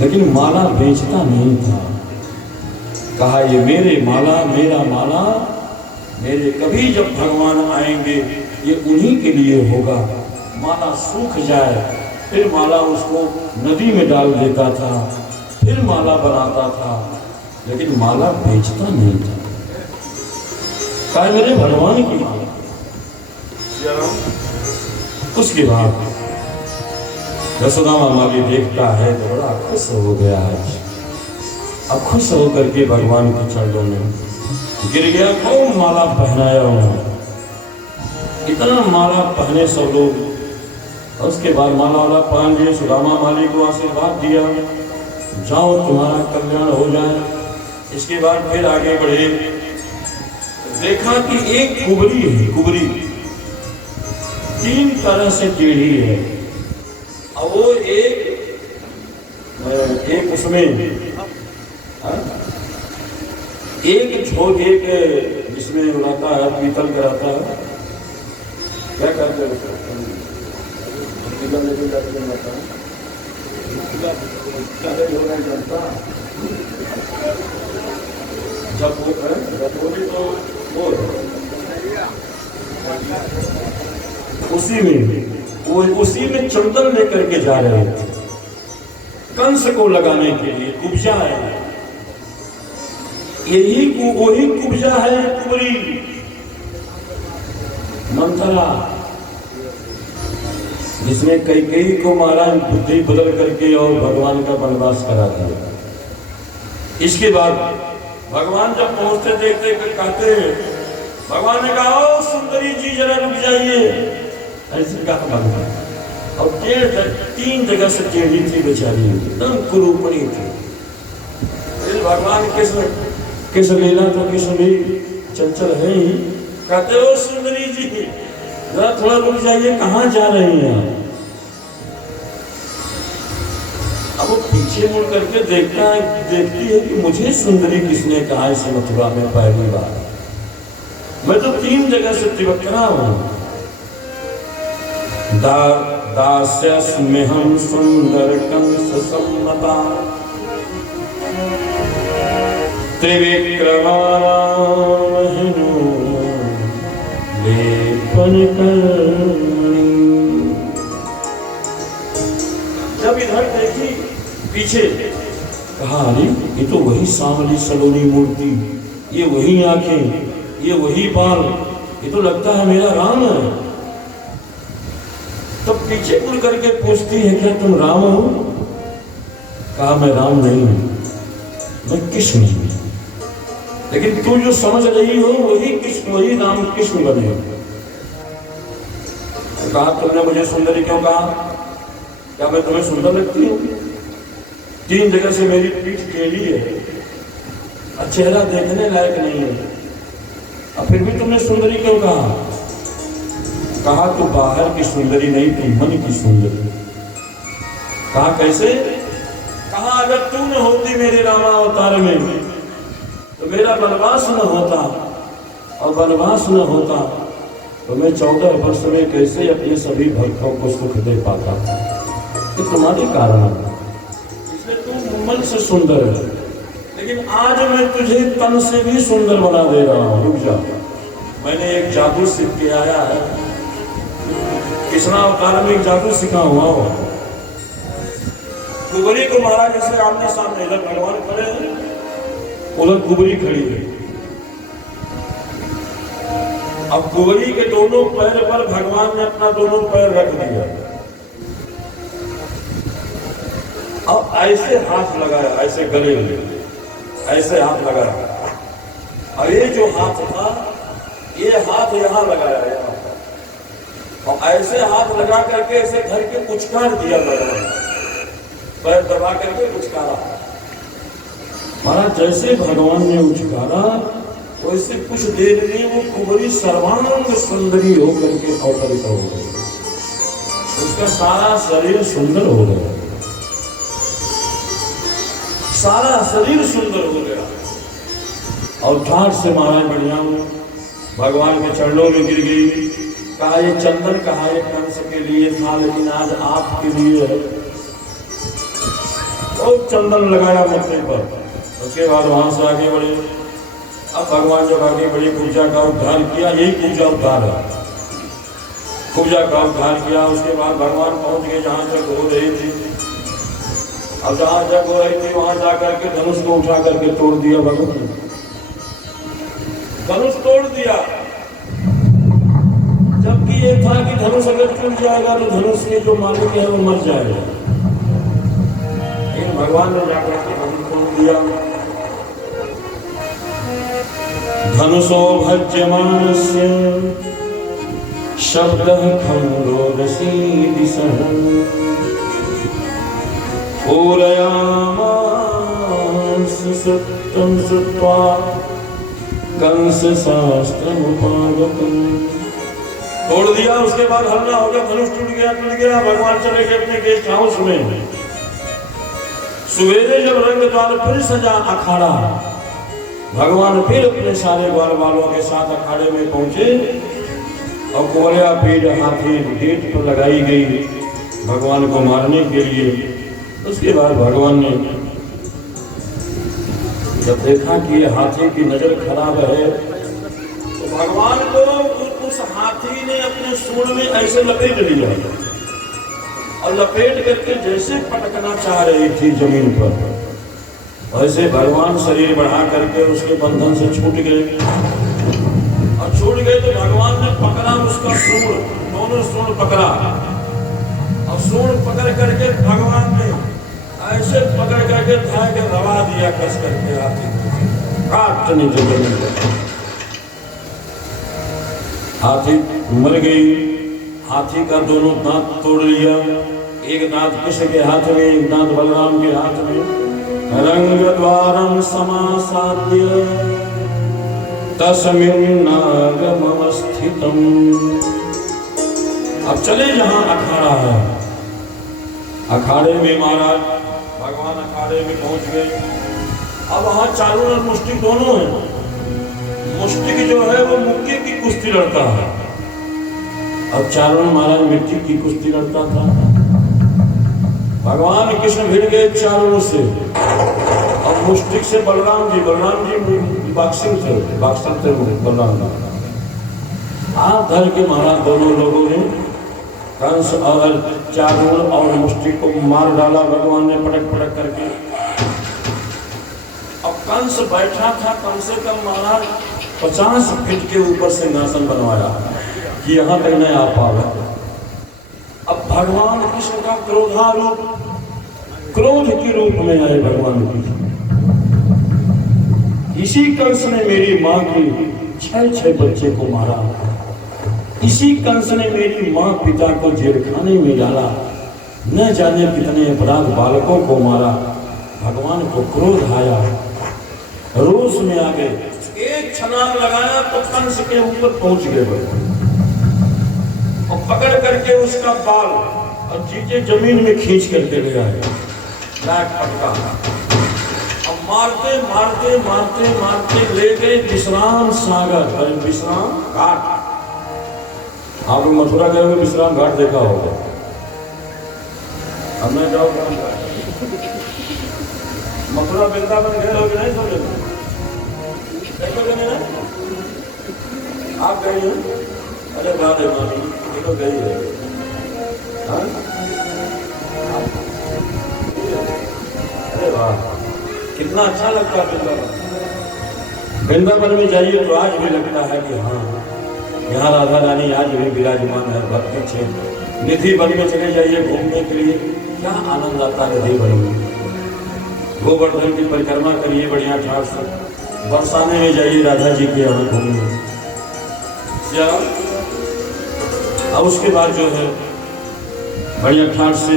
लेकिन माला बेचता नहीं था। कहा ये मेरे माला, मेरा माला, मेरे कभी जब भगवान आएंगे ये उन्हीं के लिए होगा। माला सूख जाए फिर माला उसको नदी में डाल देता था, फिर माला बनाता था, लेकिन माला बेचता नहीं था। कहा मेरे भगवान की माला। उसके बाद यशोदामा माली देखता है तो बड़ा खुश हो गया है। अब खुश होकर के भगवान के चरणों में गिर गया। कौन माला पहनाया उन्होंने, इतना माला पहने सब लोग। और उसके बाद माला वाला पहन लिए, सुदामा माली को आशीर्वाद दिया, जाओ तुम्हारा कल्याण हो जाए। इसके बाद फिर आगे बढ़े, देखा कि एक कुबरी है, कुबरी 3 तरह से टेढ़ी है। और वो एक उसमें एक झोल, एक जिसमें रहता है पीतल का रहता है, क्या करते हैं पीतल लेके जाते हैं, जब बोली तो वो उसी में चंदन लेकर के जा रहे थे कंस को लगाने के लिए। कुब्जा है, वही कुब्जा है कुबरी मंथरा, जिसने कई को मारा, बुद्धि बदल करके और भगवान का वनवास करा दिया। इसके बाद भगवान जब पहुंचते देखते कहते, भगवान ने कहा ओ सुंदरी जी जरा रुक जाइए, ऐसे कहा भगवान। और 3 जगह से टेढ़ी थी बेचारी, एकदम कुरूपणी थी। फिर भगवान किस लीला तो किस भी चंचल है ही, कहते हो सुंदरी जी जरा थोड़ा रुक जाइए, कहाँ जा रही हैं? अब वो पीछे मुड़ करके देखती है कि मुझे सुंदरी किसने कहा इस मथुरा में पहली बार, मैं तो 3 जगह से तिवक्रा हूं। दास्यस्म्यहं सुंदर कंस सम्मता, त्रिविक्रमानहनु लेपन कर्मणि। जब इधर देखी पीछे, कहा अरे ये तो वही सांवली सलोनी मूर्ति, ये वही आंखें, ये वही बाल, ये तो लगता है मेरा राम है। तब पीछे मुड़ करके पूछती है क्या तुम राम हो? कहा मैं राम नहीं हूं, मैं कृष्ण हूं, लेकिन तू जो समझ रही हो वही कृष्ण, वही राम कृष्ण बने हो। कहा तुमने मुझे सुंदरी क्यों कहा? क्या मैं तुम्हें सुंदर लगती हूँ? 3 जगह से मेरी पीठ टेढ़ी है, चेहरा देखने लायक नहीं है, अब फिर भी तुमने सुंदरी क्यों कहा? कहा तू बाहर की सुंदरी नहीं, तू मन की सुंदरी। कहा कैसे? कहा अगर तू न होती मेरे रामावतार में तो मेरा वनवास न होता, और वनवास न होता तो मैं 14 वर्ष में कैसे अपने सभी भक्तों को सुख दे पाता था। तो तुम्हारे कारण इसलिए तू मन से सुंदर है, लेकिन आज मैं तुझे तन से भी सुंदर बना दे रहा हूं। रुक जा, मैंने एक जादू सीख के आया है। कृष्णा अवतार में एक जादू सीखा हुआ हो। कुबरी को मारा जैसे आमने सामने, इधर भगवान खड़े हैं, उधर कुबरी खड़ी है। अब कुबरी के दोनों पैर पर भगवान ने अपना दोनों पैर रख दिया। अब ऐसे हाथ लगाया, ऐसे गले में ऐसे हाथ लगाया, और ये जो हाथ था ये हाथ यहाँ लगाया, यहाँ और ऐसे हाथ लगा करके ऐसे धर के उचकार दिया, भगवान पैर दबा करके उचकारा। महाराज जैसे भगवान ने उचकारा वैसे कुछ देर में वो कुबरी सर्वांग सुंदरी होकर के अवतरित हो गई, उसका सारा शरीर सुंदर हो गया, सारा शरीर सुंदर हो गया। और ठाठ से महाराज बढ़िया भगवान के चरणों में गिर गई। कहा ये चंदन कहा ये कंस के लिए था, लेकिन आज आपके लिए है। बहुत चंदन लगाया मत्थे पर। उसके बाद वहां से आगे बढ़े। अब भगवान जब आगे बढ़े, कुब्जा का उद्धार किया, यही कुब्जा उद्धार है। कुब्जा का उद्धार किया। उसके बाद भगवान पहुंच गए जहां तक हो रही थी। अब जहां जग हो रही थी वहां जाकर के धनुष को उठा करके तोड़ दिया भगवान ने। धनुष तोड़ दिया, जबकि ये था कि धनुष अगर टूट जाएगा तो धनुष के जो मालिक है वो मर जाएगा। लेकिन भगवान ने जाकर के धनुष तोड़ दिया। धनुषो भज्यमानस्य शब्दः खण्डोदसीदिशः पूरयामास सत्यं श्रुत्वा कंसशास्त्रमुपागतम्। तोड़ दिया। उसके बाद हल्ला हो गया, धनुष टूट गया। भगवान चले गए अपने गेस्ट हाउस में। सवेरे जब रंग द्वार फिर सजा अखाड़ा, भगवान फिर अपने सारे ग्वाल वालों के साथ अखाड़े में पहुंचे और कोलिया पीठ हाथी गेट पर लगाई गई भगवान को मारने के लिए। उसके बाद भगवान ने जब देखा कि ये हाथी की नजर खराब है तो भगवान को उस हाथी ने अपने सूंड में ऐसे लपेट लिया और लपेट करके जैसे पटकना चाह रही थी जमीन पर, वैसे भगवान शरीर बढ़ा करके उसके बंधन से छूट गए। और छूट गए तो भगवान ने पकड़ा उसका सूंड, दोनों सूंड पकड़ा और सूंड पकड़ करके भगवान ने ऐसे पकड़ करके था के रवा दिया कस करके हाथी काटने जमीन पर। हाथी मर गई। हाथी का दोनों दांत तोड़ लिया। एक दांत कृष्ण के हाथ में, एक दांत बलराम के हाथ में। रंग द्वारम समासाद्य तस्मिन्नागमवस्थितम्। अब चले जहां अखाड़ा है, अखाड़े में मारा। भगवान अखाड़े में पहुंच गए। अब वहां चारों और मुष्टिक दोनों हैं। मुष्टिक जो है वो मुक्के की कुश्ती लड़ता है और चारों महाराज मिट्टी की कुश्ती लड़ता था। भगवान कृष्ण भिड़ गए चारों से और मुष्टिक से बलराम जी बॉक्सिंग थे, बॉक्सर थे बलराम जी। हाथ धर के महाराज दोनों लोगों ने कंस और चारूर और मुष्टिक को मार डाला भगवान ने पटक पटक करके। अब कंस बैठा था कम से कम महाराज 50 फीट के ऊपर सिंहासन बनवाया कि यहाँ तक नहीं आ पावे। अब भगवान कृष्ण का क्रोधारूप, क्रोध के रूप में आए भगवान कृष्ण। इसी कंस ने मेरी माँ की 6 बच्चे को मारा। इसी कंस ने मेरी माँ पिता को जेलखाने में डाला। न जाने कितने अपराध बालकों को मारा। भगवान को क्रोध आया, रोष में आ गए। एक छलांग लगाया तो कंस के ऊपर पहुंच गए और पकड़ करके उसका बाल और चीजें जमीन में खींच करके ले आए। नाक पटका। अब मारते मारते मारते मारते ले गए विश्राम सागर और विश्राम घाट। आप लोग मथुरा गए हुए विश्राम घाट देखा होगा। अब मैं जाओ मथुरा वृंदावन गए हो कि नहीं? समझे नहीं? आप गए हैं? अरे बात है मामी, ये तो गई है। अरे वाह, कितना अच्छा लगता है वृंदावन। वृंदावन में जाइए तो आज भी लगता है कि हाँ, यहाँ राधा रानी आज भी विराजमान है। भक्ति क्षेत्र निधि वन में चले जाइए घूमने के लिए, क्या आनंद आता है निधि वन में। गोवर्धन की परिक्रमा करिए बढ़िया ठाट से। बरसाने में जाइए राधा जी के यहाँ घूमिए। अब उसके बाद जो है बढ़िया ठाट से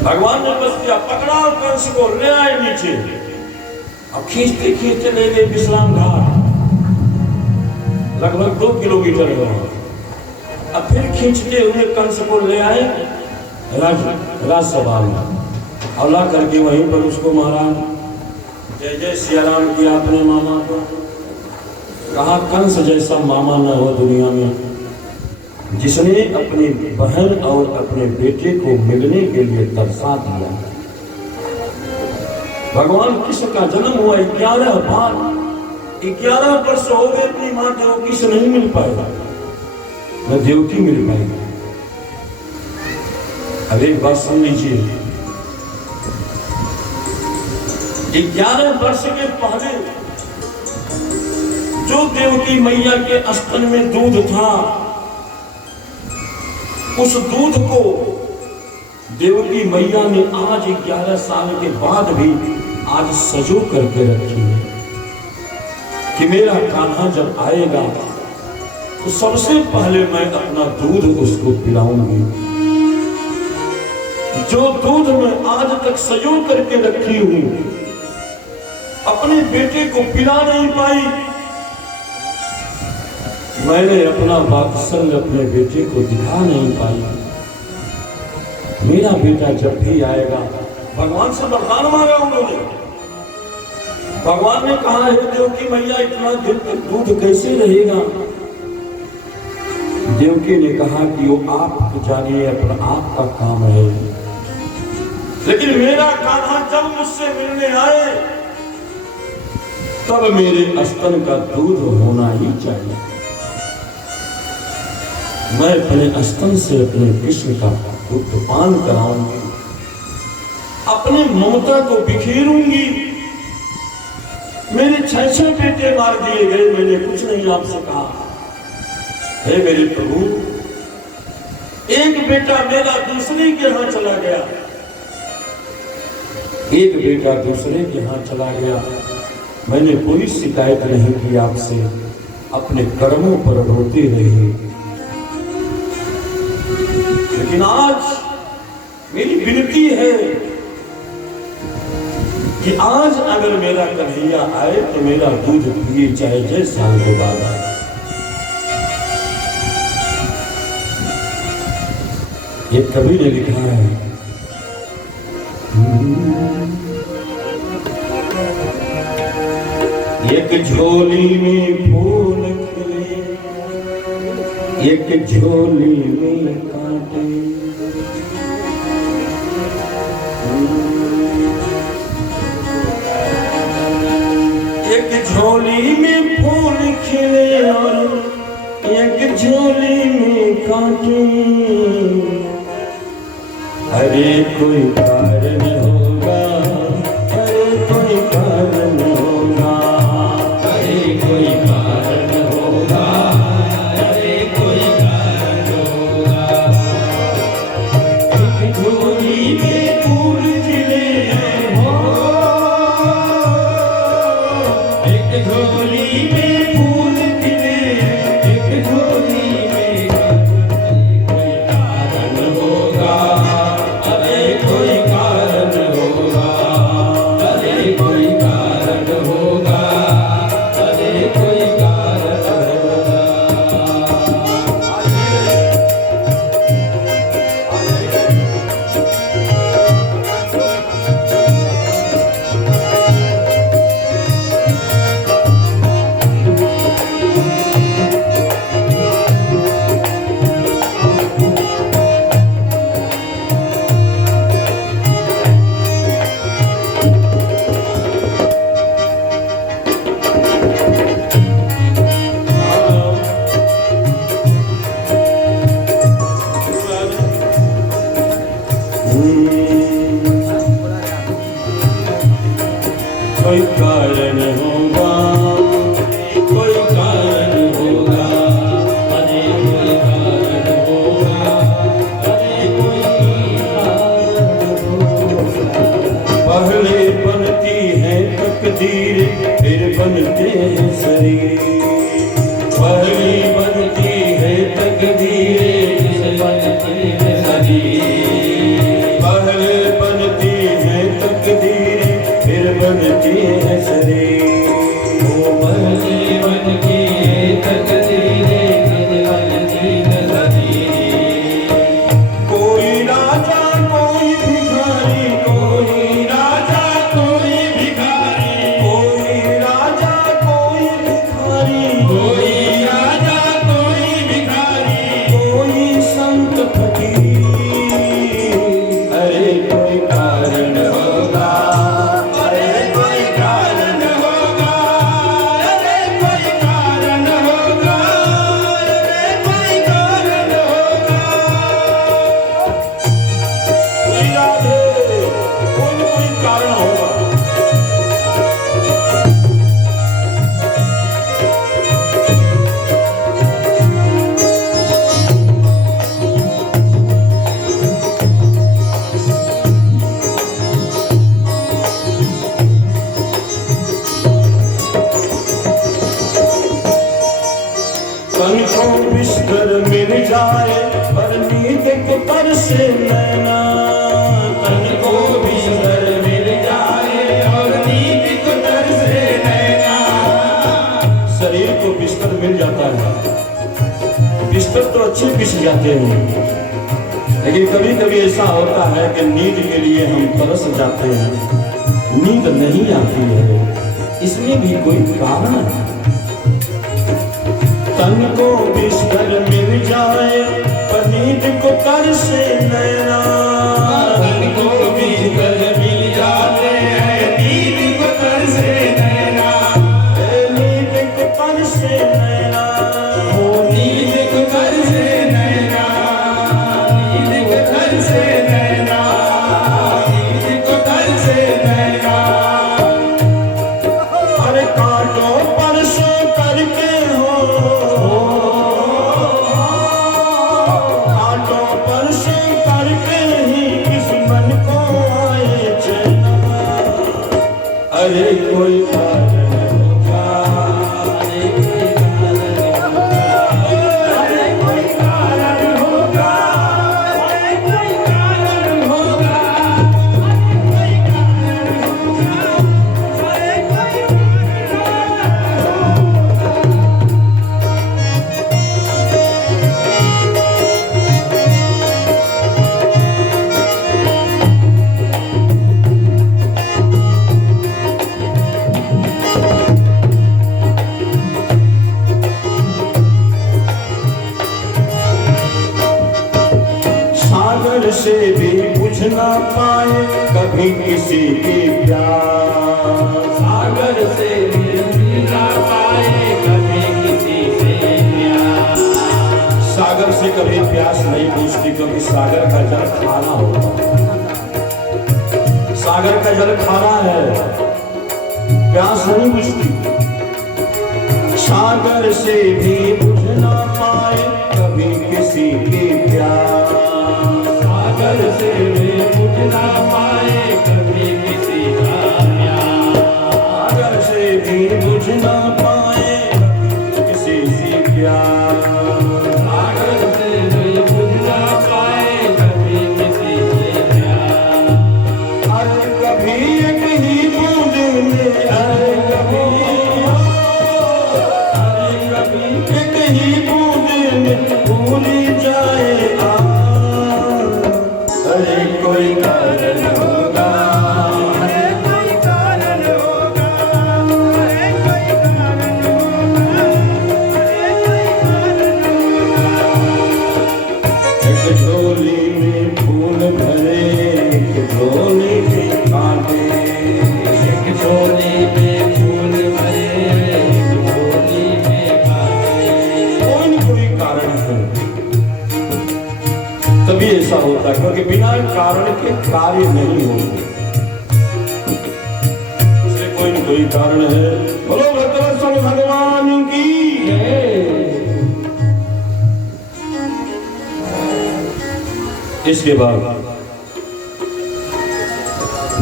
भगवान ने बस किया, पकड़ा कंस को ले आए नीचे। अब खींचते खींचते ले गए विश्राम घाट, लगभग 2 किलोमीटर है। अब फिर खींचते हुए कंस को ले आए राजसभा में और ला करके वहीं पर उसको मारा। जय जय सिया राम किया अपने मामा को। कहा कंस जैसा मामा न हो दुनिया में। जिसने अपनी बहन और अपने बेटे को मिलने के लिए तरसा दिया। भगवान कृष्ण का जन्म हुआ 11 बार, 11 वर्ष हो गए, अपनी मां देवकी से नहीं मिल पाएगा, न देवकी मिल पाएगी। अब एक बात सुन लीजिए, 11 वर्ष के पहले जो देवकी मैया के स्तन में दूध था, उस दूध को देवकी मैया ने आज 11 साल के बाद भी आज सजो करके रखी है कि मेरा कान्हा जब आएगा तो सबसे पहले मैं अपना दूध उसको पिलाऊंगी। जो दूध मैं आज तक सजो करके रखी हूं, अपने बेटे को पिला नहीं पाई, मैंने अपना वात्सल्य अपने बेटे को दिखा नहीं पाई। मेरा बेटा जब भी आएगा, भगवान से वरदान मांगा उन्होंने। भगवान ने कहा है देवकी मैया इतना दिन तक दूध कैसे रहेगा? देवकी ने कहा कि वो आप जानिए, अपना आपका काम है, लेकिन मेरा कान्हा जब मुझसे मिलने आए तब मेरे स्तन का दूध होना ही चाहिए। मैं अपने स्तन से अपने कृष्ण का दूध पान कराऊंगी, अपनी ममता को बिखेरूंगी। मेरे 6 बेटे मार दिए गए, मैंने कुछ नहीं आपसे कहा। हे मेरे प्रभु, एक बेटा मेरा दूसरे के यहां चला गया, एक बेटा दूसरे के यहां चला गया, मैंने कोई शिकायत नहीं की आपसे, अपने कर्मों पर रोती रही। लेकिन आज मेरी विनती है कि आज अगर मेरा कन्हैया आए तो मेरा दूध पिए, चाहे 6 साल के बाद आए। ये कवि ने लिखा है, एक झोली में फूल खिले, एक झोली में कांटे, एक झोली में फूल खिले और एक झोली में कांटे। अरे कोई कारण होगा, अरे कोई कारण होगा, अरे कोई कारण होगा, अरे कोई कारण होगा। एक झोली में फूल खिले हो, एक झोली में फूल खिले, एक झोली में कोई कारण होगा, अरे कोई कारण होगा, अरे कोई कारण होगा, अरे कोई कारण होगा। कोई कारण होगा, कोई कारण होगा, अरे कोई कारण होगा, अरे कोई कारण होगा। पहले बनती है तकदीर, फिर बनते हैं शरीर। पहले बनती है तकदीर, फिर बनते हैं शरीर। पहले बनती है तकदीर, फिर बनती है शरीर। वो पहले बनती है तकदीर, फिर बनती है शरीर। कोई राजा कोई भिखारी, कोई राजा कारण होगा। तन को बिस्तर मिल जाए पर नींद के पर से नैना, तन को बिस्तर मिल जाए और नींद के पर से नैना। शरीर को बिस्तर मिल जाता है, बिस्तर तो अच्छे बिछ जाते हैं, लेकिन कभी कभी ऐसा होता है कि नींद के लिए हम तरस जाते हैं, नींद नहीं आती है, इसमें भी कोई कारण है। तन को बिस्तर मिल जाए पर नींद को कर से नैना, तन को बिस्तर मिल जाए नींद को कर से नैना, नींद को कर से नैना, नींद को कर से नैना, नींद को कर से नैना, नींद को कर से नैना। अरे काटो परसों करके अरे कोई कारण होगा, अरे कोई कारण होगा, अरे कोई कारण होगा, अरे कोई कारण होगा, अरे कोई कारण होगा, अरे कोई से भी बुझ ना पाए कभी किसी की प्यास, सागर से भी बुझ ना पाए कभी किसी से प्यास। सागर से कभी प्यास नहीं बुझती क्योंकि सागर का जल खाना होता है, सागर का जल खाना है, प्यास नहीं बुझती। सागर से भी बुझ ना पाए कभी किसी की प्यास, सागर से भी बुझ ना पाए कभी किसी का प्यार, सागर से भी बुझ ना पाए कभी किसी से प्यार, सागर से भी बुझ ना पाए कभी किसी से प्यार। अरे कभी एक ही बूंद में, अरे कभी एक ही बूंद में भूली जाए अरे कोई कारण होगा, अरे कोई कारण होगा, अरे कोई कारण होगा, अरे कोई कारण होगा। एक झोली में फूल भरे, एक झोली में कांटे, एक झोली में फूल भरे, एक झोली में कांटे। कोई न कोई कारण है, तभी ऐसा होता है, क्योंकि बिना कारण के कार्य नहीं होते, इसलिए कोई न कोई कारण है। बोलो भद्रवत्सल भगवान की। इसके बाद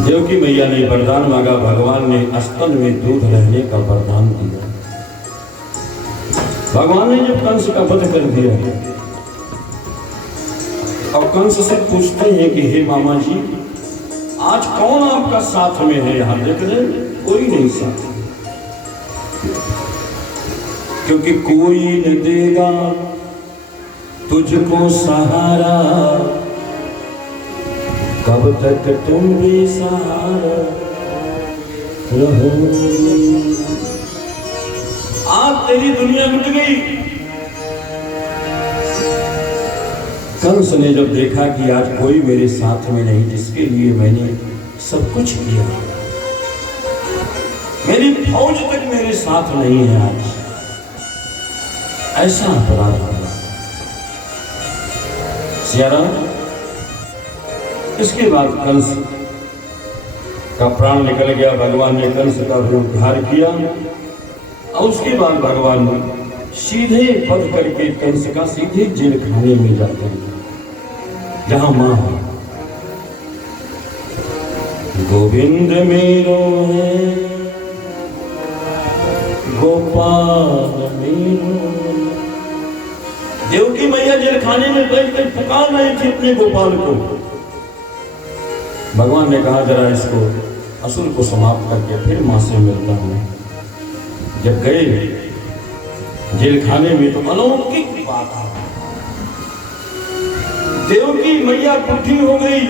देवकी मैया ने वरदान मांगा, भगवान ने स्तन में दूध रहने का वरदान दिया। भगवान ने जब कंस का वध कर दिया और कंस से पूछते हैं कि हे मामा जी आज कौन आपका साथ में है, यहां देख रहे कोई नहीं साथ, क्योंकि कोई न देगा तुझको सहारा, कब तक तुम भी सहारा रहोगे। आज तेरी दुनिया लुट गई। कंस ने जब देखा कि आज कोई मेरे साथ में नहीं, जिसके लिए मैंने सब कुछ किया, मेरी फौज तक मेरे साथ नहीं है, आज ऐसा अपराध हुआ। इसके बाद कंस का प्राण निकल गया। भगवान ने कंस का भी उद्धार किया और उसके बाद भगवान सीधे पद करके कंस का सीधे जेल खाने में जाते हैं जहां मां है। गोविंद मेरो है गोपाल मेरो। देवकी मैया जेल खाने में बैठकर पुकार रही थी अपने गोपाल को। भगवान ने कहा जरा इसको असुर को समाप्त करके फिर मां से मिलता हूं। जब गए जेल खाने में तो अलौकिक बात आ देवकी मैया बुढ़ी हो गई,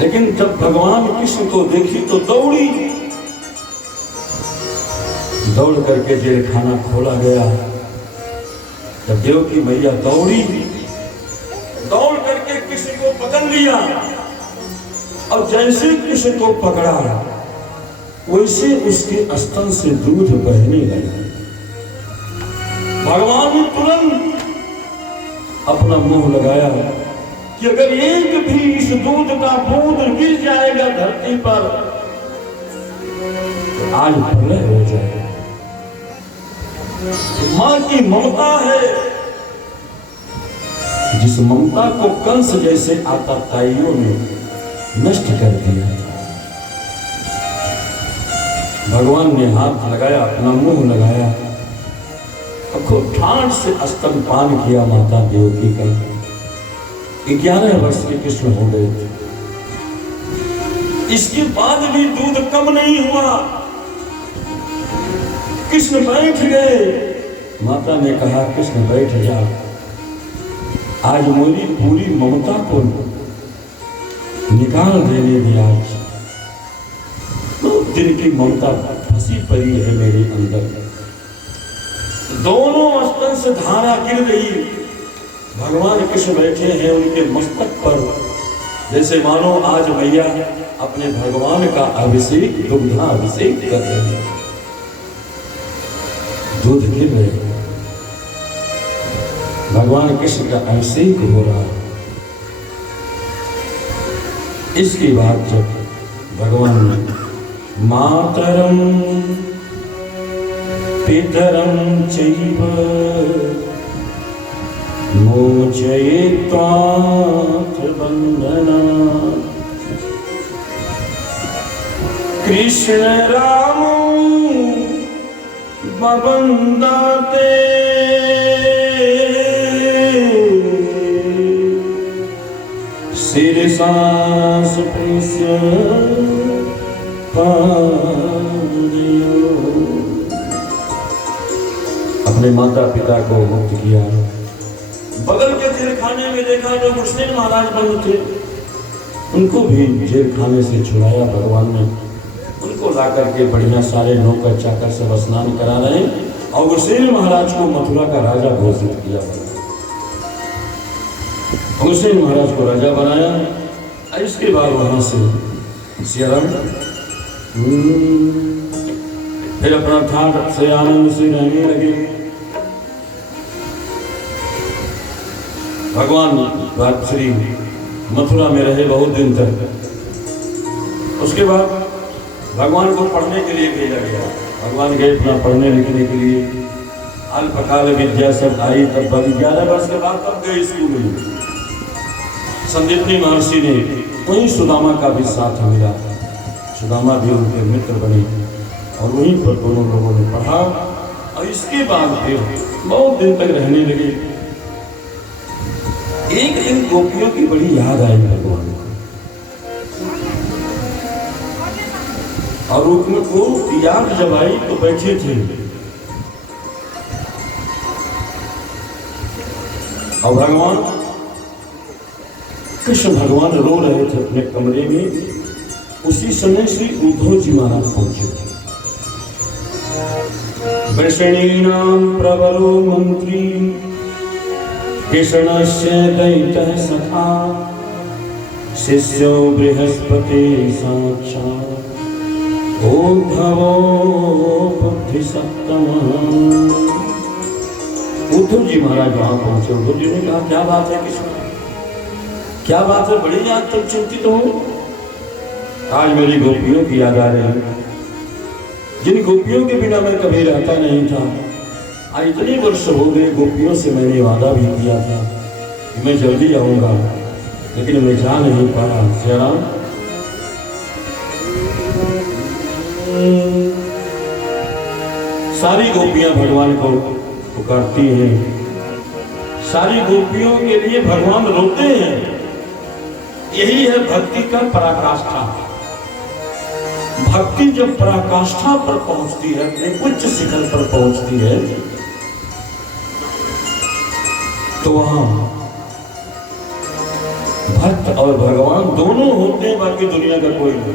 लेकिन जब भगवान कृष्ण को देखी तो दौड़ी, दौड़ करके जेल खाना खोला गया। जब देवकी मैया दौड़ी, दौड़ करके कृष्ण को पकड़ लिया और जैसे कृष्ण को पकड़ा वैसे उसके स्तन से दूध बहने लगा। भगवान ने तुरंत अपना मुंह लगाया कि अगर एक भी इस दूध का बूंद गिर जाएगा धरती पर तो आज प्रलय हो जाएगा। मां की ममता है, जिस ममता को कंस जैसे आतताइयों ने नष्ट कर दिया। भगवान ने हाथ लगाया, अपना मुंह लगाया और खूब ठाठ से स्तनपान किया माता देवकी का। 11 वर्ष के कृष्ण हो गए। इसके बाद भी दूध कम नहीं हुआ। कृष्ण बैठ गए। माता ने कहा कृष्ण बैठ जा, आज मेरी पूरी ममता को निकाल देने दिया। दिन की ममता फंसी पड़ी है मेरे अंदर। दोनों स्तन से धारा गिर रही। भगवान कृष्ण बैठे हैं उनके मस्तक पर, जैसे मानो आज मैया अपने भगवान का अभिषेक, दुग्धा अभिषेक कर रहे हैं। दूध गिर रहे, भगवान कृष्ण का अभिषेक हो रहा है। इसके बाद जब भगवान ने मातरम पितरम चैव मोचयित्वा बंधना कृष्ण राम बबंदाते शिरसास प्रिस्य अपने माता पिता को मुक्त किया। बगल के जेल खाने में देखा जो गुरसेन महाराज बंद थे, उनको भी जेल खाने से छुड़ाया भगवान ने। उनको ला करके बढ़िया सारे नौकर चाकर से स्नान करा रहे और गुरसेन महाराज को मथुरा का राजा घोषित किया। गुरसेन महाराज को राजा बनाया। इसके बाद वहां से सियाराम फिर अपना ठाठ से आनंद से रहने लगे। भगवान बात श्री मथुरा में रहे बहुत दिन तक। उसके बाद भगवान को पढ़ने के लिए भेजा गया। भगवान गए अपना पढ़ने लिखने के लिए। अल्पकाल विद्या सब आई, तब 11 वर्ष के बाद तब गए स्कूल में। संदीपनी महर्षि ने वहीं सुदामा का भी साथ मिला। सुदामा भी उनके मित्र बने और वहीं पर दोनों लोगों ने पढ़ा और इसके बाद फिर बहुत दिन तक रहने लगे। एक दिन गोपियों की बड़ी याद आई भगवान को और उनको याद जब आई तो बैठे थे और भगवान कृष्ण भगवान रो रहे थे अपने कमरे में। उसी समय श्री उद्धव जी महाराज पहुंचे थे। वृषणीनां प्रबलो मंत्री कृष्णस्य दैत्यः सखा शिष्यो बृहस्पति साक्षात् उद्धवो बुद्धिसत्तमः। उद्धव जी महाराज वहां पहुंचे। उद्धव जी ने कहा क्या बात है कृष्ण, क्या बात है, बड़ी याद तक चिंतित हो। आज मेरी गोपियों की याद आ रही है, जिन गोपियों के बिना मैं कभी रहता नहीं था। आज इतने वर्ष हो गए, गोपियों से मैंने वादा भी किया था कि मैं जल्दी आऊंगा, लेकिन मैं जा नहीं पाया। जरा सारी गोपियां भगवान को पुकारती हैं, सारी गोपियों के लिए भगवान रोते हैं। यही है भक्ति का पराकाष्ठा। भक्ति जब पराकाष्ठा पर पहुंचती है, अपने उच्च शिखर पर पहुंचती है, तो वहां भक्त और भगवान दोनों होते हैं, बाकी दुनिया का कोई नहीं।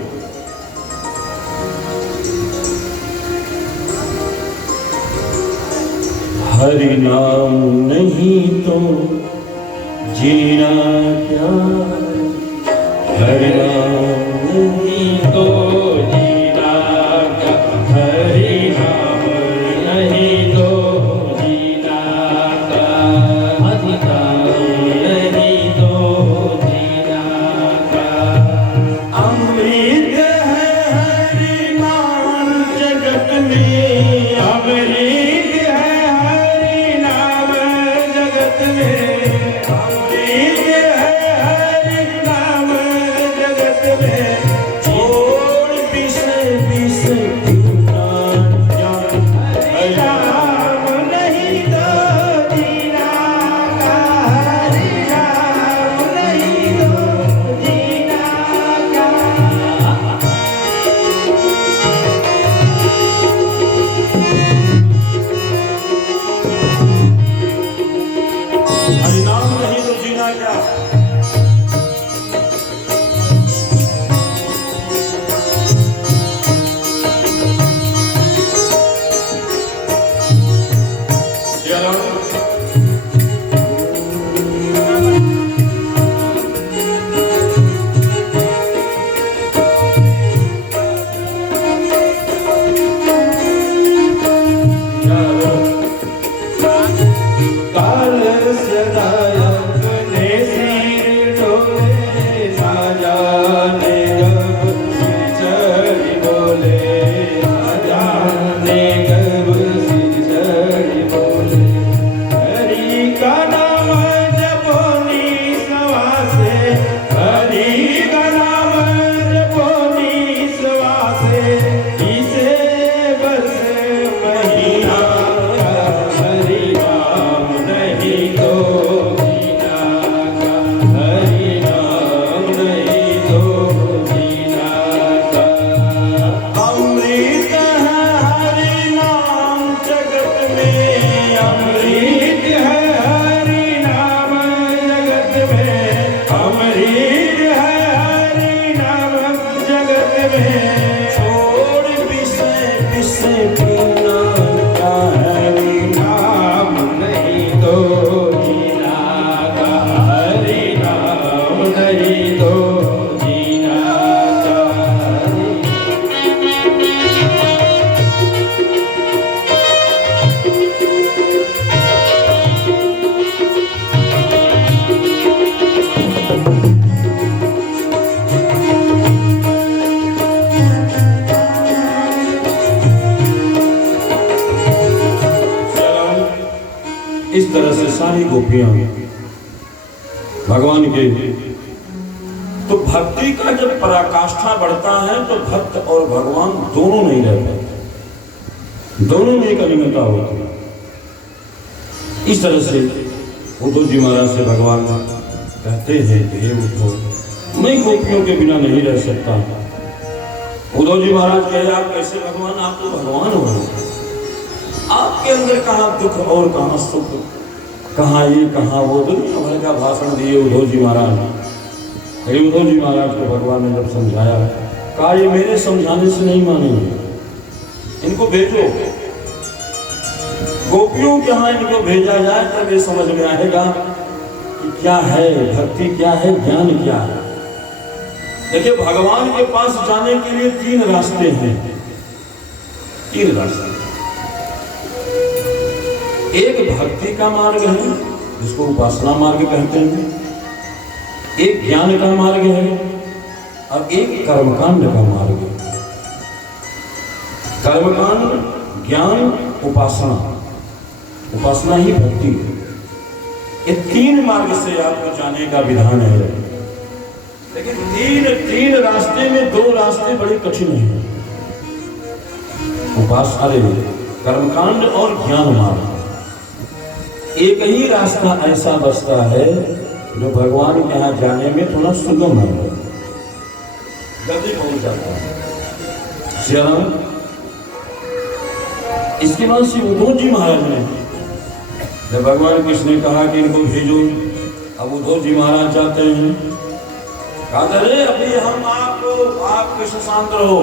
हरि नाम नहीं तो जीना क्या, हरि नाम नहीं तो जीना क्या, हरि नाम नहीं तो जीना क्या, हरि नाम नहीं तो जीना क्या। अमृत है हरि नाम जगत में, अमृत इस तरह से सारी गोपियां भगवान के, तो भक्ति का जब पराकाष्ठा बढ़ता है तो भक्त और भगवान दोनों नहीं रह पाते, दोनों में एक अनिमिता होती है। इस तरह से उद्धव जी महाराज से भगवान कहते हैं कि हे उद्धव, मैं गोपियों के बिना नहीं रह सकता। उद्धव जी महाराज कहे, आप कैसे भगवान, आप तो भगवान हो, आपके अंदर कहाँ दुख और कहाँ सुख, कहाँ ये कहाँ वो, दुनिया भर का भाषण दिए उद्धव जी महाराज। उद्धव जी महाराज को भगवान ने जब समझाया, कहा ये मेरे समझाने से नहीं मानेंगे, इनको भेजो, गोपियों के यहाँ इनको भेजा जाए, तब ये समझ में आएगा कि क्या है भक्ति, क्या है ज्ञान, क्या है। देखिए, भगवान के पास जाने के लिए तीन रास्ते हैं, तीन रास्ते। एक भक्ति का मार्ग है जिसको उपासना मार्ग कहते हैं, एक ज्ञान का मार्ग है और एक कर्मकांड का मार्ग। कर्मकांड ज्ञान, उपासना, उपासना ही भक्ति है। ये तीन मार्ग से आपको जाने का विधान है। लेकिन तीन रास्ते में दो रास्ते बड़े कठिन हैं। उपासना, कर्मकांड और ज्ञान मार्ग। एक ही रास्ता ऐसा बचता है जो भगवान के यहाँ जाने में थोड़ा सुगम है, जल्दी पहुंच जाता है। श्रीराम। इसके बाद श्री उद्धव जी महाराज ने, जब भगवान कृष्ण ने कहा कि इनको भेजो, अब उद्धव जी महाराज जाते हैं। कहा अरे अभी हम आप कृष्ण शांत रहो,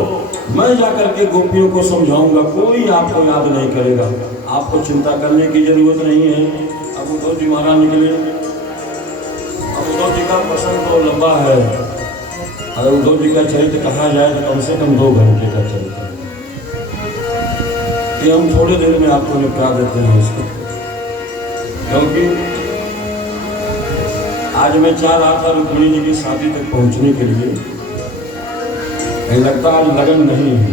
मैं जाकर के गोपियों को समझाऊंगा, कोई आपको याद नहीं करेगा, आपको चिंता करने की जरूरत नहीं है। अब उद्धव जी महाराज निकले। अब उद्धव जी का प्रसंग तो लंबा है, अगर उद्धव जी का चरित्र कहा जाए तो कम से कम 2 घंटे का चरित्र है। कि हम थोड़ी देर में आपको निपटा देते हैं इसको, क्योंकि आज मैं चाह रहा था रुक्मिणी जी की शादी तक पहुंचने के लिए, नहीं लगता आज लगन नहीं है।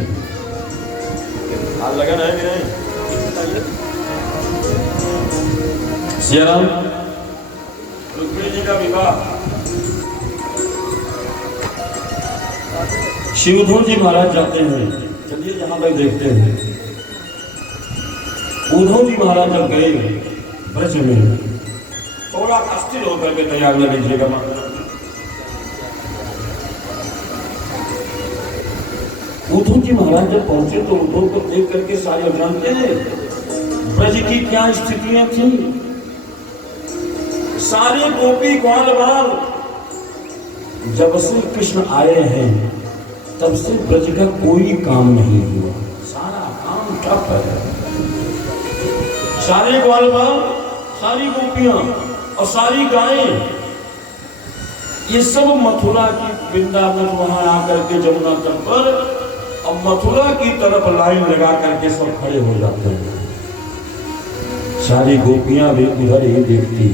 आज लगन है कि नहीं? श्रीराम। रुक्मिणी जी का विवाह श्री उद्धव जी महाराज जाते हैं। चलिए यहां तक देखते हैं। उद्धव जी महाराज जब गए ब्रज में, थोड़ा अस्थिर होकर के तैयार न लीजिएगा। उद्धव जी महाराज जब पहुंचे तो उद्धव को देख करके सारे जानते हैं ब्रज की क्या स्थितियां थी। सारे गोपी ग्वाल बाल जब से कृष्ण आए हैं तब से ब्रज का कोई काम नहीं हुआ, सारा काम ठप है। सारे ग्वाल बाल, सारी गोपियां और सारी गायें, ये सब मथुरा की, वृंदावन वहां आकर के जमुना तट पर और मथुरा की तरफ लाइन लगा करके सब खड़े हो जाते हैं। सारी गोपियां भी उधर ही देखती,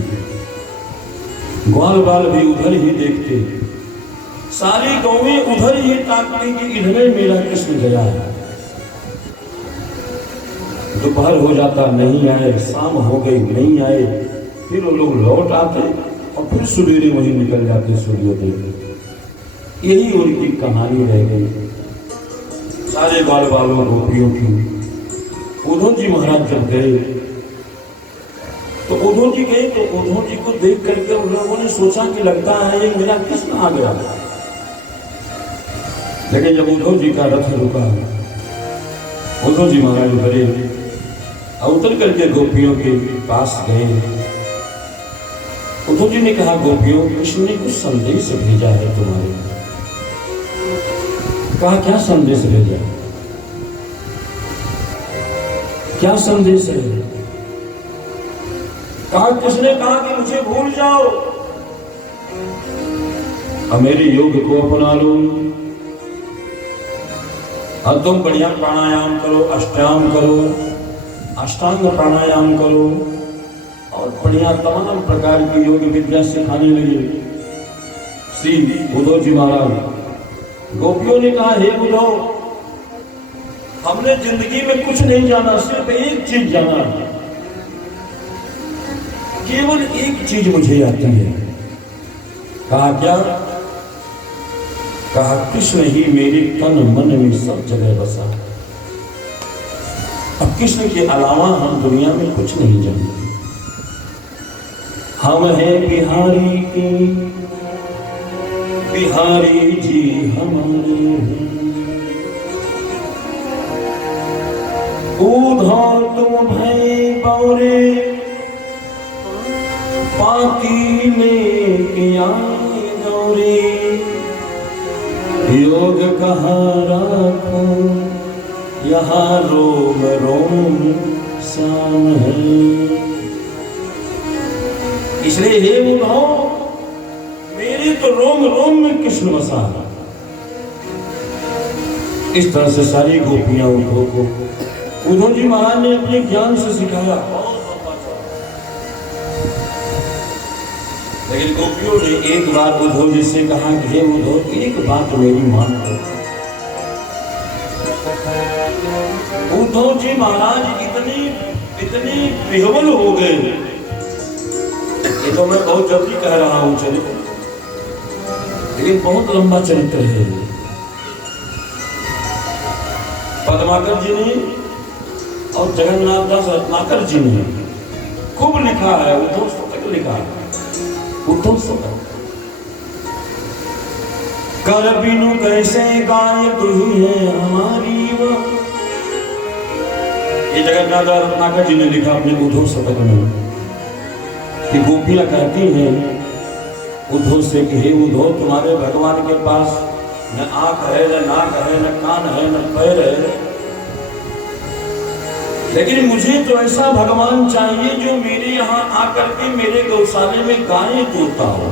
ग्वाल बाल भी उधर ही देखते, सारी गौएं उधर ही ताकती कि इधर मेरा कृष्ण गया है। दोपहर हो जाता, नहीं आए, शाम हो गई, नहीं आए, फिर वो लोग लौट आते और फिर सवेरे वहीं निकल जाते सूर्योदय पे। यही उनकी कहानी रह गई सारे बाल बालों गोपियों की। उद्धव जी महाराज जब गए तो उद्धव जी गए तो उद्धव जी को देख करके उन लोगों ने सोचा कि लगता है ये मेरा कृष्ण आ गया। लेकिन जब उद्धव जी का रथ रुका, उद्धव जी महाराज उतरे, उतर करके गोपियों के पास गए। उद्धव जी ने कहा, गोपियों, कृष्ण ने कुछ संदेश भेजा है तुम्हारे। कहा क्या संदेश भेजा? क्या संदेश है? कहा कृष्ण ने कहा कि मुझे भूल जाओ और मेरे योग को अपना लो, और तुम बढ़िया प्राणायाम करो, अष्टांग करो, अष्टांग प्राणायाम करो और बढ़िया तमाम प्रकार की योग विद्या सिखाने लगे श्री उद्धव जी महाराज। गोपियों ने कहा, हे उद्धव, हमने जिंदगी में कुछ नहीं जाना, सिर्फ एक चीज जाना, केवल एक चीज मुझे आती है। कहा क्या? कहा कृष्ण ही मेरे तन मन में सब जगह बसा, अब कृष्ण के अलावा हम दुनिया में कुछ नहीं जानते। हम हैं बिहारी के, बिहारी जी हमारे हैं। उद्धव तुम भय बौरे, पाती लेके आए दौरे, योग कहाँ राखो, यहाँ रोम रोम श्याम है। इसलिए हे उद्धव, मेरे तो रोम रोम में कृष्ण बसा है। इस तरह से सारी गोपियां उद्धव को, उद्धव जी महाराज ने अपने ज्ञान से सिखाया। लेकिन गोपियों ने एक बार उद्धव जी से कहा कि हे उद्धव, एक बात मेरी मान लो। उद्धव जी महाराज इतनी विह्वल हो गए, ये तो मैं बहुत जल्दी कह रहा हूं चरित्र, लेकिन बहुत लंबा चरित्र है। पद्माकर जी ने और जगन्नाथ दास रत्नाकर जी ने खूब लिखा है, उद्धव शतक लिखा है, उद्धव शतक। कर बिनु कैसे गाय तू ही है हमारी वो, ये जगन्नाथ दास रत्नाकर जी ने लिखा अपने उद्धव शतक में कि गोपियां कहती हैं उद्धव से कि हे उद्धव, तुम्हारे भगवान के पास न आंख है, न नाक है, न कान है, न पैर है, लेकिन मुझे तो ऐसा भगवान चाहिए जो मेरे यहाँ आकर के मेरे गौशाले में गायें दूहता हो,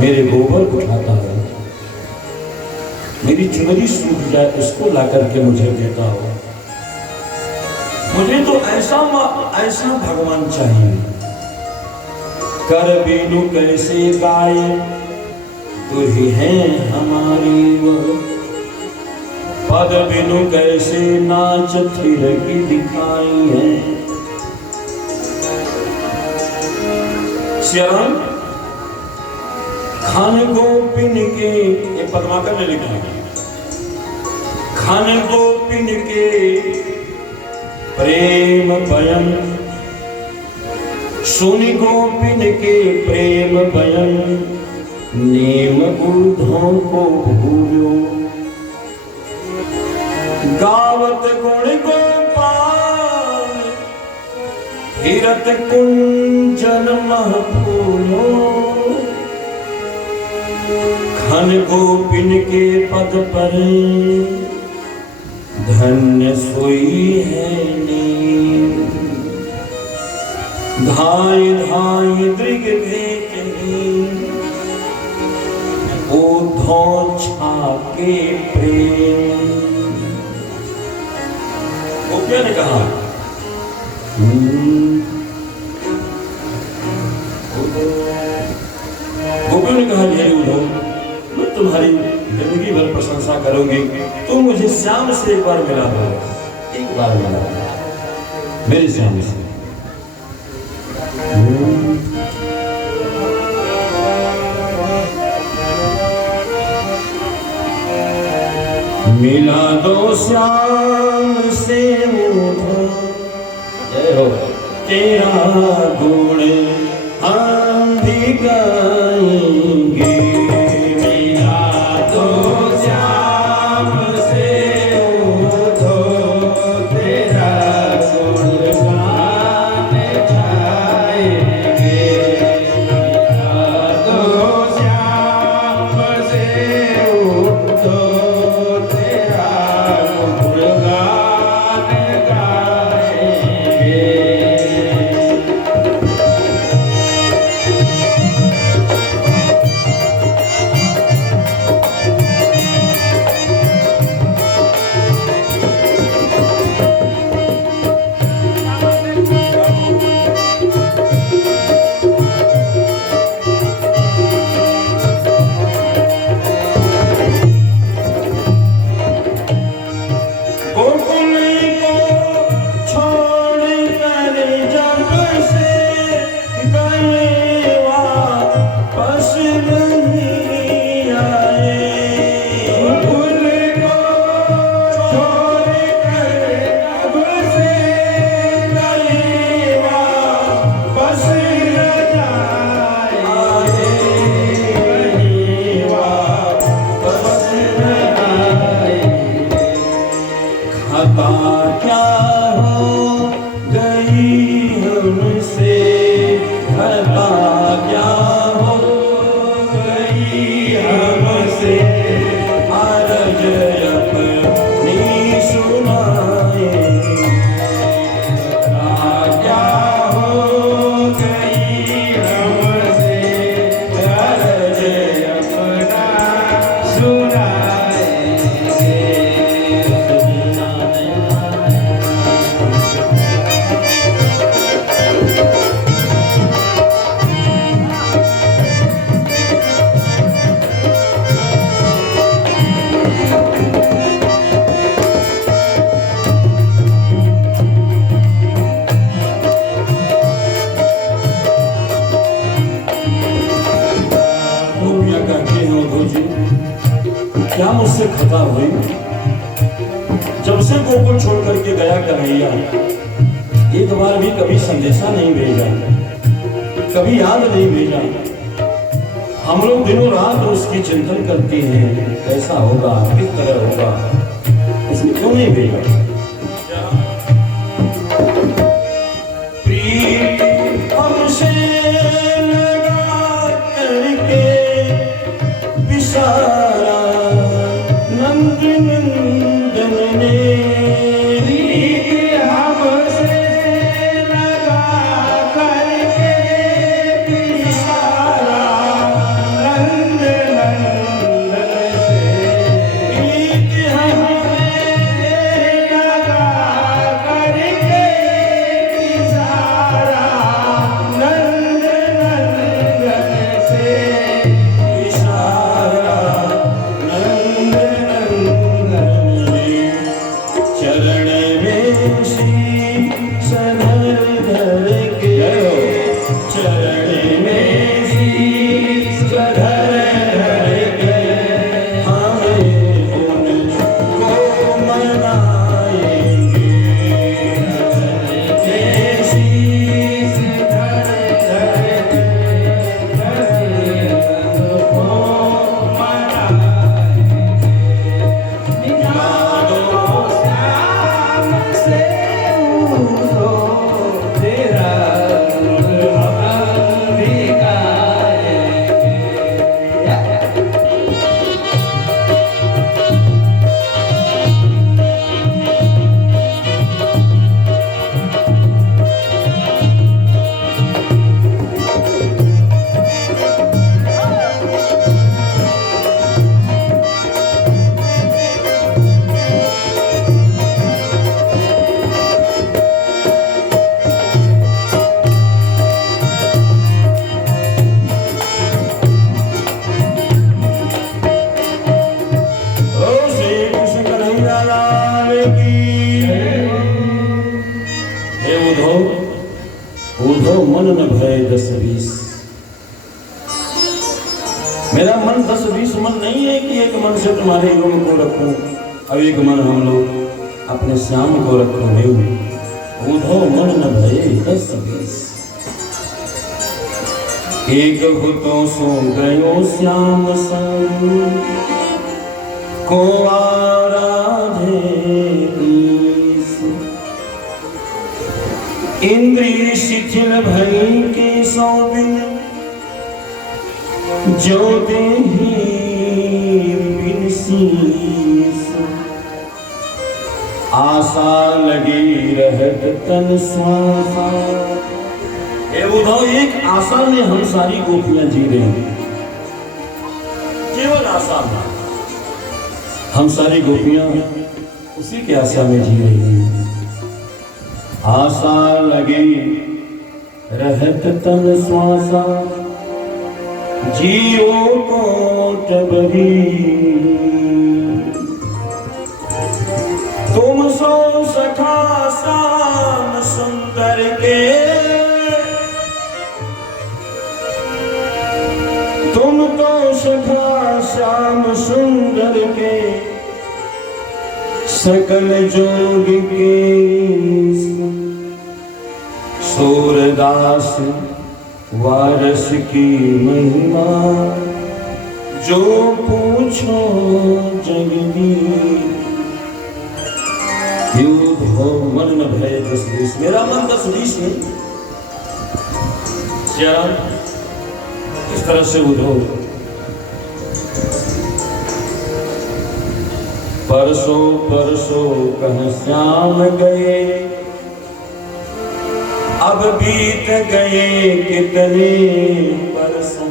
मेरे गोबर उठाता हो, मेरी चुनरी सूख जाए उसको ला करके मुझे देता हो। मुझे तो ऐसा भगवान चाहिए। कर बिनु कैसे गाए तू ही है हमारी वो, पद बिनु कैसे नाच थिर की दिखाई है। श्याम खान गोपिन के, ये पद्माकर ने लिखा है, खान गोपिन के प्रेम बयन, सुनि गोपिन के प्रेम बयन, नेम उद्धव को भूलो, गावत गुण गोपाल हिरत कुंजन मह फूलो, खन गोपिन के पद पर धन्य सोई है नीम, धाई धाई दृग भेटही उद्धव छाके प्रेम। गोपियों ने कहा गोपियों ने कहा हे उद्धव, मैं तुम्हारी जिंदगी भर प्रशंसा करूंगी, तुम मुझे श्याम से एक बार मिला दो, एक बार मिला दो मेरे श्याम से। मिला दो श्याम से उद्धव, जय हो तेरा गुण हम भी गाएंगे। मिला दो श्याम से उद्धव, तेरा गुण गाने जाएंगे। मिला दो श्याम से उद्धव, क्या मुझसे खता हुई? जब से गोकुल छोड़ करके गया कन्हैया, एक बार भी कभी संदेशा नहीं भेजा, कभी याद नहीं भेजा। हम लोग दिनों रात उसकी चिंतन करते हैं, कैसा होगा, किस तरह होगा, उसने क्यों नहीं भेजा? प्रीत हमसे लगा करके विसारा नंद नंदन ने, प्रीत हमसे लगा करके विसारा नंद नंदन से, प्रीत हमसे लगा करके विसारा नंद नंदन से, विसारा नंद नंदन ने। चरण में शीश धर के, चरण में शीश धर के, हमें उनको मनाएंगे। चरण में शीश धर के, हमें उनको मनाएंगे। यादों शाम से उठो, तेरा नूर हम दिखाएंगे। ओ श्री कृष्ण कन्हैया लाल की। हे उद्धव, उद्धव मन न भय 10-20। मेरा मन 10-20 मन नहीं है कि एक मन से तुम्हारे गुण को रखूं, अब एक मन हम लोग अपने श्याम को रखो। हे उद्धव मन न भय 10-20। एक हुतो सो गयो श्याम संग, को आराधे ईश। इंद्रिय शिथिल भई के सौ बिन, जो देहि बिन शीस। आशा लगी रहत तन श्वासा। हे उद्धव, एक आशा में हम सारी गोपियां जी रहे हैं, केवल आशा में हम सारी गोपियां उसी की आशा में जी रही हैं। आशा लगी रहत तन श्वासा, जियो कोट बही। तुम सो सखा श्याम सुंदर के, तुम तो सखा श्याम सुंदर के, सकल जोग के सूरदास वारस की महिमा। जो पूछो जगदीश। उद्धव मन न भय 10-20। मेरा मन 10-20 नहीं। क्या इस तरह से उद्धव परसों परसों कह श्याम गए, अब बीत गए कितने परसों।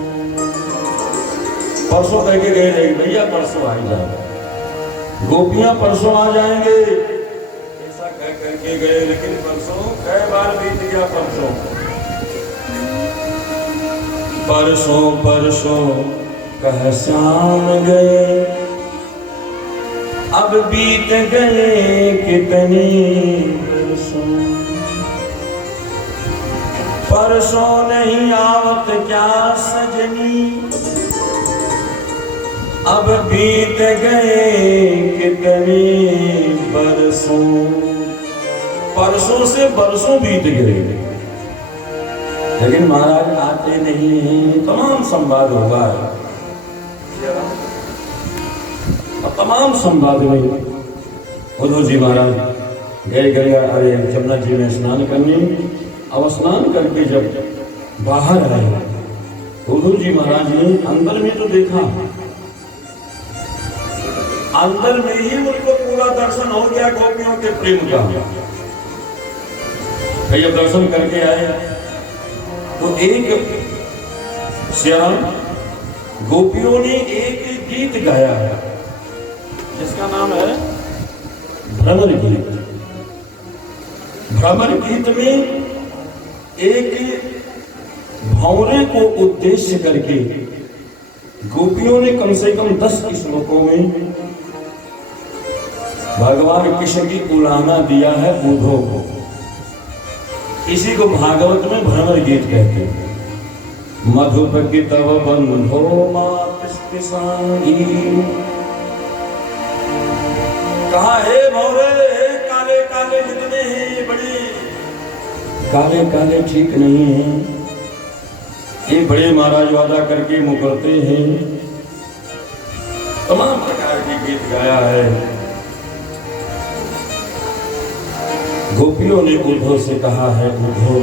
परसों कह के गए नहीं भैया, परसों आ जाए, गोपियां परसों आ जाएंगे, ऐसा कह करके गए। लेकिन परसों कई बार बीत गया परसों। परसों परसों कह श्याम गए, अब बीत गए कितने परसों। परसों नहीं आवत क्या सजनी, अब बीत गए कितने बरसों, परसों से बरसों बीत गए, लेकिन महाराज आते नहीं हैं। तमाम संवाद होगा और तमाम संवाद में उद्धव जी महाराज गए अरे जमुना जी में स्नान करने। अब स्नान करके जब बाहर आए उद्धव जी महाराज ने अंदर में तो देखा, अंदर में ही उनको पूरा दर्शन हो गया गोपियों के प्रेम का। जब दर्शन करके आए तो एक श्याम गोपियों ने एक गीत गाया है जिसका नाम है भ्रमर गीत। भ्रमर गीत में एक भौरे को उद्देश्य करके गोपियों ने कम से कम 10 श्लोकों में भगवान कृष्ण की उलाहना दिया है उद्धव को। इसी को भागवत में भ्रमर गीत कहते हैं। मधुपति तव बंधो मातृसाई, कहा हे भौरे, हे काले काले जितने हैं बड़े काले काले ठीक नहीं हैं, ये बड़े महाराज वादा करके मुकरते हैं। तमाम प्रकार के गीत गाया है। गोपियों ने उद्धव से कहा है, उद्धव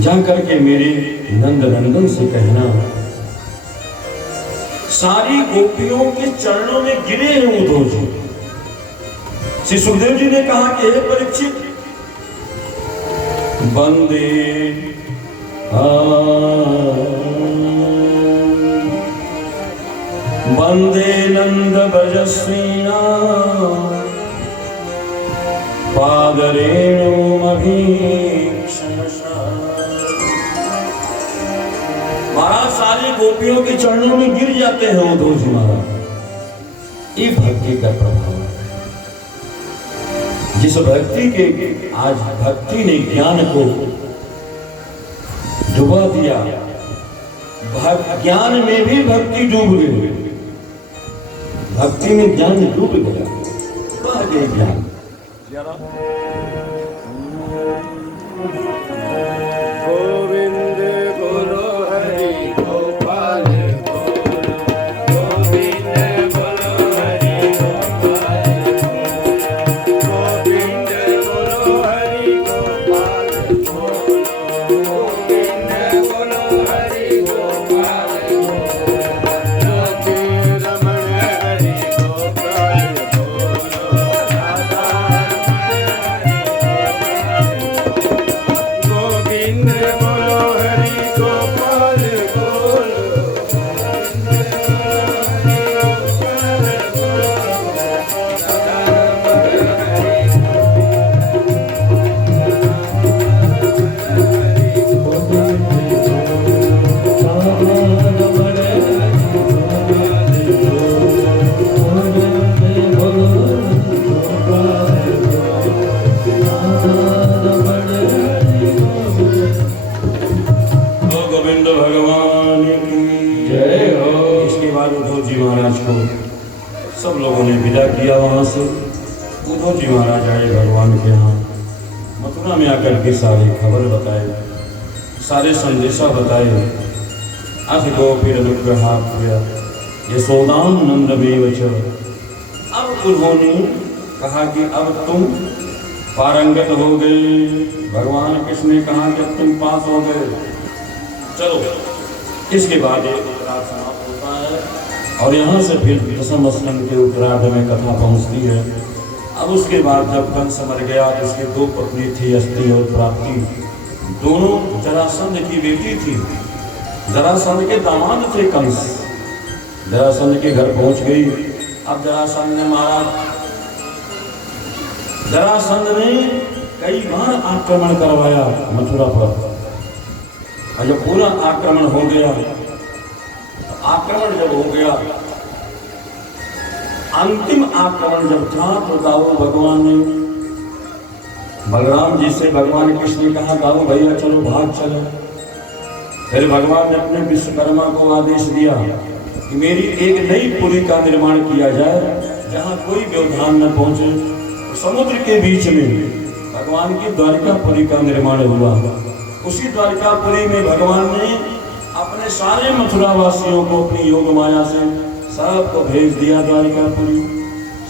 जाकर के मेरे नंद नंदन से कहना सारी गोपियों के चरणों में गिरे हैं उद्धव जी। श्री सुखदेव जी ने कहा कि हे परीक्षित, वंदे वंदे नंद ब्रजस्विना महाराज सारी गोपियों के चरणों में गिर जाते हैं उद्धव जी महाराज। ये भक्ति का प्रभाव है। जिस भक्ति के आज भक्ति ने ज्ञान को डुबा दिया, ज्ञान में भी भक्ति डूब गई, भक्ति में ज्ञान डूब गया, बह गए ज्ञान। गोविंद बोलो हरि गोपाल बोलो, गोविंद बोलो हरि गोपाल बोलो, गोविंद बोलो हरि गोपाल बोलो, गोविंद बोलो हरि गोपाल बोलो, राधे रमण हरि गोपाल बोलो, राधा गोविंद बोलो हरि गोपाल बोलो, गोविंद भगवान की जय हो। इसके बाद उद्धव जी महाराज को सब लोगों ने विदा किया वहां से। उद्धव जी महाराज आए भगवान के यहाँ, मथुरा में आकर के सारी खबर बताए, सारे संदेशा बताए। अथ गोपीर अनुग्रहात् यशोदाम नंदमेव च। अब उन्होंने कहा कि अब तुम पारंगत हो गए। भगवान कृष्ण ने कहा कि अब तुम पास हो गए, चलो। इसके बाद एक उत्तरार्ध समाप्त होता है और यहाँ से फिर दशम स्कंद के उत्तरार्ध में कथा पहुँचती है। अब उसके बाद जब कंस मर गया तो उसके 2 पत्नी थी, अस्थि और प्राप्ति। दोनों जरासंध की बेटी थी। जरासंध के दामाद थे कंस। जरासंध के घर पहुँच गई। अब जरासंध ने मारा। जरासंध ने कई बार आक्रमण करवाया मथुरा पर, और जब पूरा आक्रमण हो गया, आक्रमण जब हो गया, अंतिम आक्रमण जब था तो दाऊ भगवान ने बलराम जी से भगवान कृष्ण ने कहा, दाऊ भैया चलो भाग चलो। फिर भगवान ने अपने विश्वकर्मा को आदेश दिया कि मेरी एक नई पुरी का निर्माण किया जाए जहाँ कोई व्यवधान न पहुँचे। समुद्र के बीच में भगवान की द्वारिकापुरी का निर्माण हुआ। उसी द्वारिकापुरी में भगवान ने अपने सारे मथुरा वासियों को अपनी योग माया से सबको भेज दिया द्वारिकापुरी।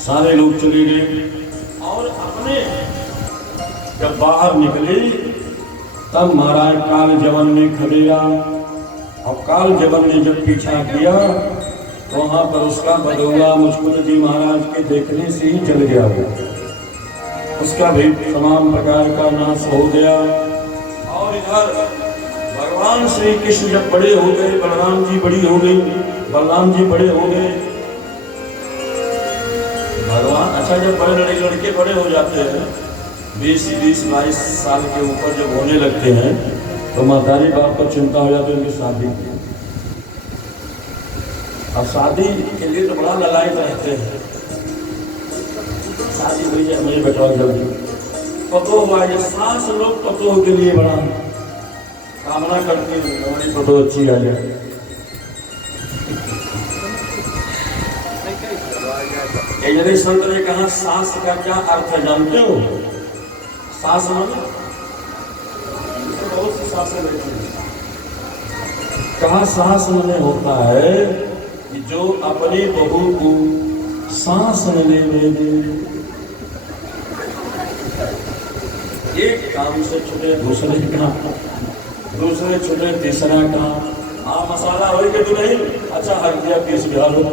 सारे लोग चले गए और अपने जब बाहर निकले तब महाराज काल जवन ने खदेड़ा। और काल जवन ने जब पीछा किया तो वहां पर उसका बदौला मुचकुंद जी महाराज के देखने से ही चल गया। उसका भी तमाम प्रकार का नाश हो गया। और इधर भगवान श्री कृष्ण जब बड़े हो गए, बलराम जी बड़ी हो गई, बलराम जी बड़े हो गए। भगवान अच्छा जब बड़े लड़के बड़े हो जाते हैं 20-22 साल के ऊपर जब होने लगते हैं तो महतारी बाप को चिंता हो जाती है उनकी शादी की। अब शादी के लिए तो बड़ा ललायत रहते हैं, शादी हुई है मुझे बताओ जल्दी। पतो हुआ ये सास लोग पतो के लिए बड़ा कामना करती है हमारी पतो अच्छी आ जाए। यदि संत ने कहा सास का क्या अर्थ है जानते हो? सास माने बहुत सी सासें रहती हैं। कहा सास माने होता है कि जो अपनी बहू को सांस न लेने दे। एक काम से छुटे दूसरे काम, दूसरे छुटे तीसरा काम। हाँ मसाला हो कि तू नहीं अच्छा हल्दिया पीस डालो।